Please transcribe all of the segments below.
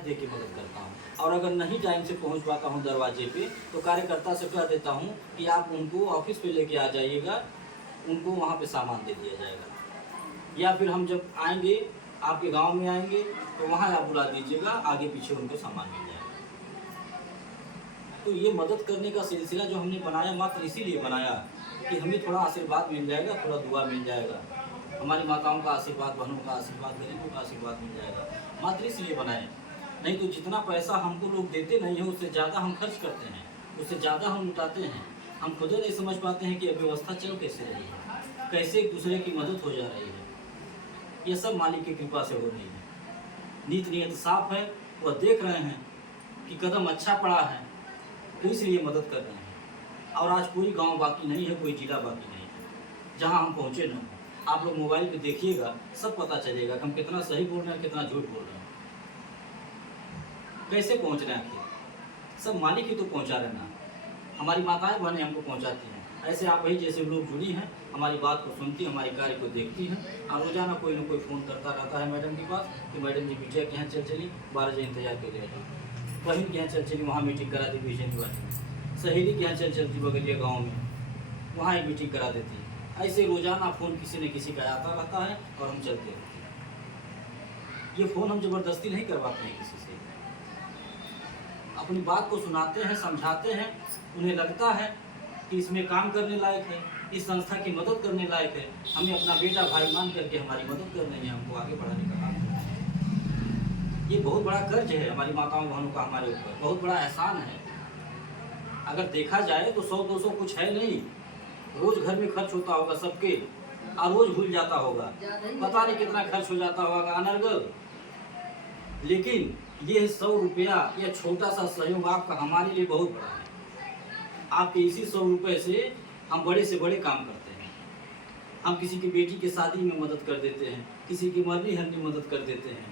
दे के मदद करता हूँ। और अगर नहीं टाइम से पहुँच पाता हूँ दरवाजे पे तो कार्यकर्ता से कह देता हूँ कि आप उनको ऑफिस पे लेके आ जाइएगा, उनको वहाँ पे सामान दे दिया जाएगा। या फिर हम जब आएंगे आपके गांव में आएंगे तो वहाँ आप बुला दीजिएगा, आगे पीछे उनको सामान मिल जाएगा। तो ये मदद करने का सिलसिला जो हमने बनाया मात्र इसीलिए बनाया कि हमें थोड़ा आशीर्वाद मिल जाएगा, थोड़ा दुआ मिल जाएगा, हमारी माताओं का आशीर्वाद, बहनों का आशीर्वाद, गरीबों का आशीर्वाद मिल जाएगा, मात्र इसलिए बनाए। नहीं तो जितना पैसा हमको लोग देते नहीं है उससे ज़्यादा हम खर्च करते हैं, उससे ज़्यादा हम लुटाते हैं। हम खुद नहीं समझ पाते हैं कि अव्यवस्था चल कैसे रही है, कैसे एक दूसरे की मदद हो जा रही है। ये सब मालिक की कृपा से हो रही है। नीत नियत साफ है, वह देख रहे हैं कि कदम अच्छा पड़ा है तो इसलिए मदद कर रहे हैं। और आज कोई गांव बाकी नहीं है, कोई जिला बाकी नहीं है जहां हम पहुंचे न हो। आप लोग मोबाइल पे देखिएगा, सब पता चलेगा कि हम कितना सही बोल रहे हैं, कितना झूठ बोल रहे हैं, कैसे पहुंच रहे हैं। आखिर सब मालिक ही तो पहुंचा रहे ना, हमारी माताएं बहनें हमको पहुंचाती हैं। ऐसे आप ही जैसे लोग जुड़ी हैं, हमारी बात को सुनती, हमारे कार्य को देखती हैं। और रोजाना कोई ना कोई फ़ोन करता रहता है मैडम के पास कि मैडम जी बिटिया के यहाँ चल चली, 12 बजे इंतजार कर रहे, बहन के यहाँ चल चली, वहाँ मीटिंग करा दी विजन वाली, सहेली के यहाँ चल चलती बगलिया गाँव में, वहाँ एक मीटिंग करा देती है। ऐसे रोजाना फ़ोन किसी न किसी का आता रहता है और हम चलते रहते हैं। ये फ़ोन हम ज़बरदस्ती नहीं करवाते हैं किसी से, अपनी बात को सुनाते हैं, समझाते हैं। उन्हें लगता है कि इसमें काम करने लायक है, इस संस्था की मदद करने लायक है, हमें अपना बेटा भाई मान करके हमारी मदद कर रही है, हमको आगे बढ़ाने का काम कर रही है। ये बहुत बड़ा कर्ज है हमारी माताओं बहनों का हमारे ऊपर, बहुत बड़ा एहसान है। अगर देखा जाए तो 100-200 कुछ है नहीं, रोज घर में खर्च होता होगा सबके, और रोज भूल जाता होगा, पता नहीं कितना खर्च हो जाता होगा अनर्गल। लेकिन ये 100 रुपया, यह छोटा सा सहयोग आपका हमारे लिए बहुत बड़ा है। आपके इसी 100 रुपये से हम बड़े से बड़े काम करते हैं। हम किसी की बेटी के शादी में मदद कर देते हैं, किसी की मरनी हरनी मदद कर देते हैं।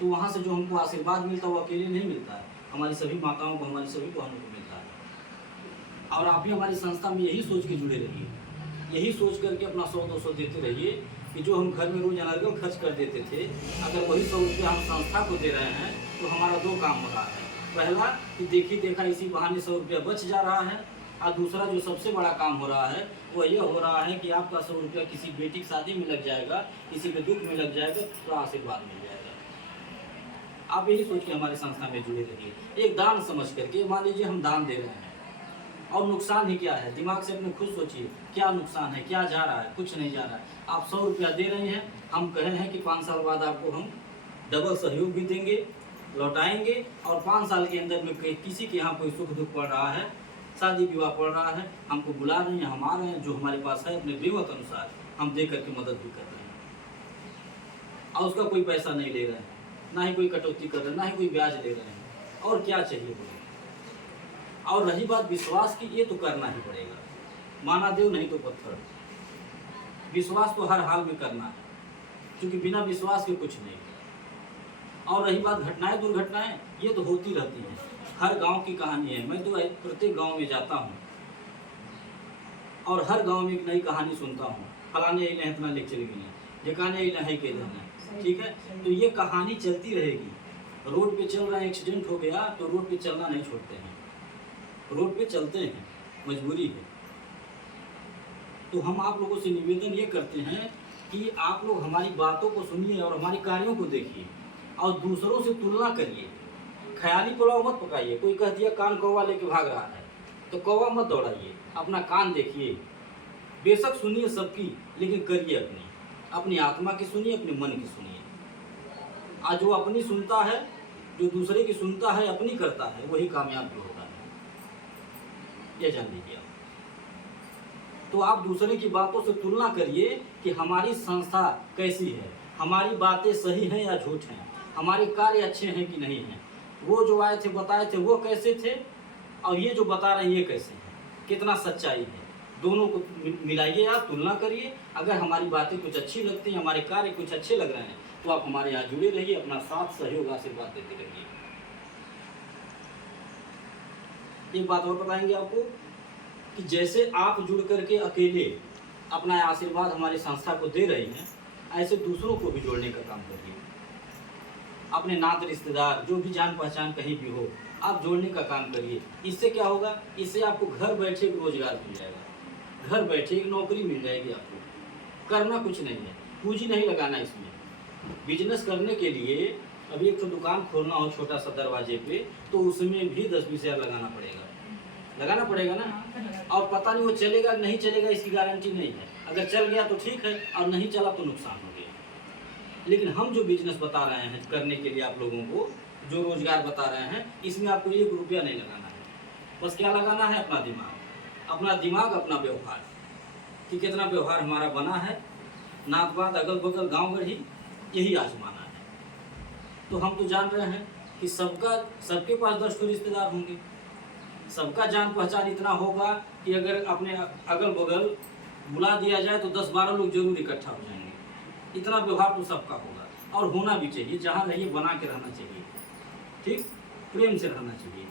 तो वहाँ से जो हमको आशीर्वाद मिलता है वो अकेले नहीं मिलता है, हमारी सभी माताओं को, हमारी सभी बहनों को मिलता है। और आप भी हमारी संस्था में यही सोच के जुड़े रहिए, यही सोच करके अपना 100-200 देते रहिए कि जो हम घर में रोज अनर्गल खर्च कर देते थे, अगर वही 100 रुपये हम संस्था को दे रहे हैं तो हमारा 2 काम हो रहा है। पहला कि देखी देखा इसी बहाने 100 रुपया बच जा रहा है, और दूसरा जो सबसे बड़ा काम हो रहा है वो ये हो रहा है कि आपका 100 रुपया किसी बेटी की शादी में लग जाएगा, किसी के दुख में लग जाएगा, तो आशीर्वाद मिल जाएगा। आप यही सोच के हमारी संस्था में जुड़े रहिए, एक दान समझ करके। मान लीजिए हम दान दे रहे हैं और नुकसान ही क्या है, दिमाग से अपने खुद सोचिए क्या नुकसान है, क्या जा रहा है, कुछ नहीं जा रहा है। आप 100 रुपया दे रहे हैं, हम कह रहे हैं कि 5 साल बाद आपको हम डबल सहयोग भी देंगे, लौटाएंगे। और 5 साल के अंदर में किसी के यहाँ कोई सुख दुख पड़ रहा है, शादी विवाह पड़ रहा है, हमको बुला रहे हैं, हम आ रहे हैं, जो हमारे पास है अपने विवत अनुसार हम दे करके मदद भी कर रहे हैं। और उसका कोई पैसा नहीं ले रहे हैं, ना ही कोई कटौती कर रहे हैं, ना ही कोई ब्याज ले रहे हैं। और क्या चाहिए बोले। और रही बात विश्वास की, ये तो करना ही पड़ेगा, माना देव नहीं तो पत्थर। विश्वास तो हर हाल में करना है, क्योंकि बिना विश्वास के कुछ नहीं। और रही बात घटनाएं दुर्घटनाएं, ये तो होती रहती हैं, हर गांव की कहानी है। मैं तो प्रत्येक गांव में जाता हूं और हर गांव में एक नई कहानी सुनता हूं। फलाने ही इतना ले चली गई, ढिकाने ही नहीं के देना, ठीक है। तो ये कहानी चलती रहेगी। रोड पे चल रहा है, एक्सीडेंट हो गया तो रोड पे चलना नहीं छोड़ते हैं, रोड पे चलते हैं, मजबूरी है। तो हम आप लोगों से निवेदन ये करते हैं कि आप लोग हमारी बातों को सुनिए और हमारे कार्यों को देखिए और दूसरों से तुलना करिए। ख्याली पुलाव मत पकाइए। कोई कह दिया कान कौवा लेके भाग रहा है तो कौवा मत दौड़ाइए, अपना कान देखिए। बेशक सुनिए सबकी, लेकिन करिए अपनी, अपनी आत्मा की सुनिए, अपने मन की सुनिए। आज जो अपनी सुनता है, जो दूसरे की सुनता है, अपनी करता है, वही कामयाब भी होता है, ये जान लीजिए। तो आप दूसरे की बातों से तुलना करिए कि हमारी संस्था कैसी है, हमारी बातें सही हैं या झूठ हैं, हमारे कार्य अच्छे हैं कि नहीं हैं। वो जो आए थे बताए थे वो कैसे थे, और ये जो बता रहे हैं ये कैसे हैं, कितना सच्चाई है। दोनों को मिलाइए, आप तुलना करिए। अगर हमारी बातें कुछ अच्छी लगती हैं, हमारे कार्य कुछ अच्छे लग रहे हैं, तो आप हमारे यहाँ जुड़े रहिए, अपना साथ सहयोग आशीर्वाद देते रहिए। एक बात और बताएंगे आपको कि जैसे आप जुड़ करके अकेले अपना आशीर्वाद हमारी संस्था को दे रहे हैं, ऐसे दूसरों को भी जोड़ने का काम करिए। अपने नात रिश्तेदार जो भी जान पहचान कहीं भी हो, आप जोड़ने का काम करिए। इससे क्या होगा, इससे आपको घर बैठे एक रोजगार मिल जाएगा, घर बैठे एक नौकरी मिल जाएगी आपको। करना कुछ नहीं है, पूंजी नहीं लगाना इसमें। बिजनेस करने के लिए अभी एक तो दुकान खोलना हो छोटा सा दरवाजे पे, तो उसमें भी 10-20 हज़ार लगाना पड़ेगा ना। और पता नहीं वो चलेगा नहीं चलेगा, इसकी गारंटी नहीं है। अगर चल गया तो ठीक है, और नहीं चला तो नुकसान हो गया। लेकिन हम जो बिजनेस बता रहे हैं करने के लिए आप लोगों को, जो रोजगार बता रहे हैं, इसमें आपको 1 रुपया नहीं लगाना है। बस क्या लगाना है, अपना दिमाग, अपना व्यवहार, कि कितना व्यवहार हमारा बना है, नात-वात, अगल बगल, गाँव गढ़ी, यही आजमाना है। तो हम तो जान रहे हैं कि सबके पास 10 ठो रिश्तेदार होंगे, सबका जान पहचान इतना होगा कि अगर अपने अगल बगल बुला दिया जाए तो 10-12 लोग जरूर इकट्ठा हो जाएंगे। इतना व्यवहार तो सबका होगा, और होना भी चाहिए। जहाँ रहिए बना के रहना चाहिए, ठीक, प्रेम से रहना चाहिए,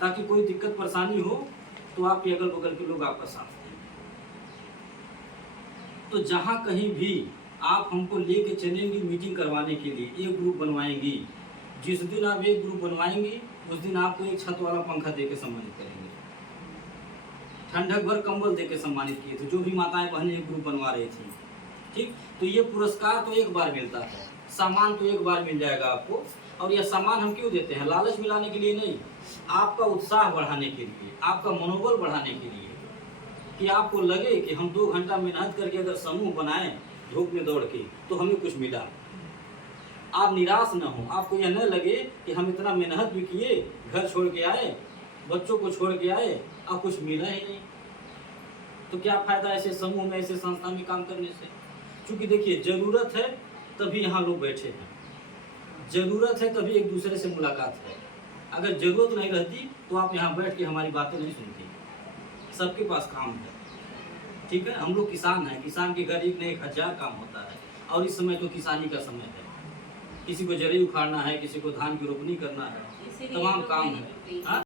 ताकि कोई दिक्कत परेशानी हो तो आपके अगल बगल के लोग आपका साथ दें। तो जहाँ कहीं भी आप हमको लेके चलेंगी मीटिंग करवाने के लिए, एक ग्रुप बनवाएंगी। जिस दिन आप एक ग्रुप बनवाएंगी उस दिन आपको एक छत वाला पंखा देके सम्मानित करेंगे, ठंडक भर कंबल देके सम्मानित किए थे जो भी माताएं बहनें एक ग्रुप बनवा रही थी, ठीक। तो ये पुरस्कार तो एक बार मिलता है, सामान तो एक बार मिल जाएगा आपको। और यह सामान हम क्यों देते हैं, लालच मिलाने के लिए नहीं, आपका उत्साह बढ़ाने के लिए, आपका मनोबल बढ़ाने के लिए, कि आपको लगे कि हम 2 घंटा मेहनत करके अगर समूह बनाएं धूप में दौड़ के तो हमें कुछ मिला। आप निराश न हो, आपको यह न लगे कि हम इतना मेहनत भी किए, घर छोड़ के आए, बच्चों को छोड़ के आए, और कुछ मिला ही नहीं। तो क्या फ़ायदा ऐसे समूह में, ऐसे संस्था में काम करने से। क्योंकि देखिए, ज़रूरत है तभी यहाँ लोग बैठे हैं, ज़रूरत है तभी एक दूसरे से मुलाकात है। अगर ज़रूरत नहीं रहती तो आप यहाँ बैठ के हमारी बातें नहीं सुनती। सबके पास काम है, ठीक है। हम लोग किसान हैं, किसान के घर एक न एक 1000 काम होता है, और इस समय तो किसानी का समय है। किसी को जरी उखाड़ना है, किसी को धान की रोपनी करना है, तमाम काम है।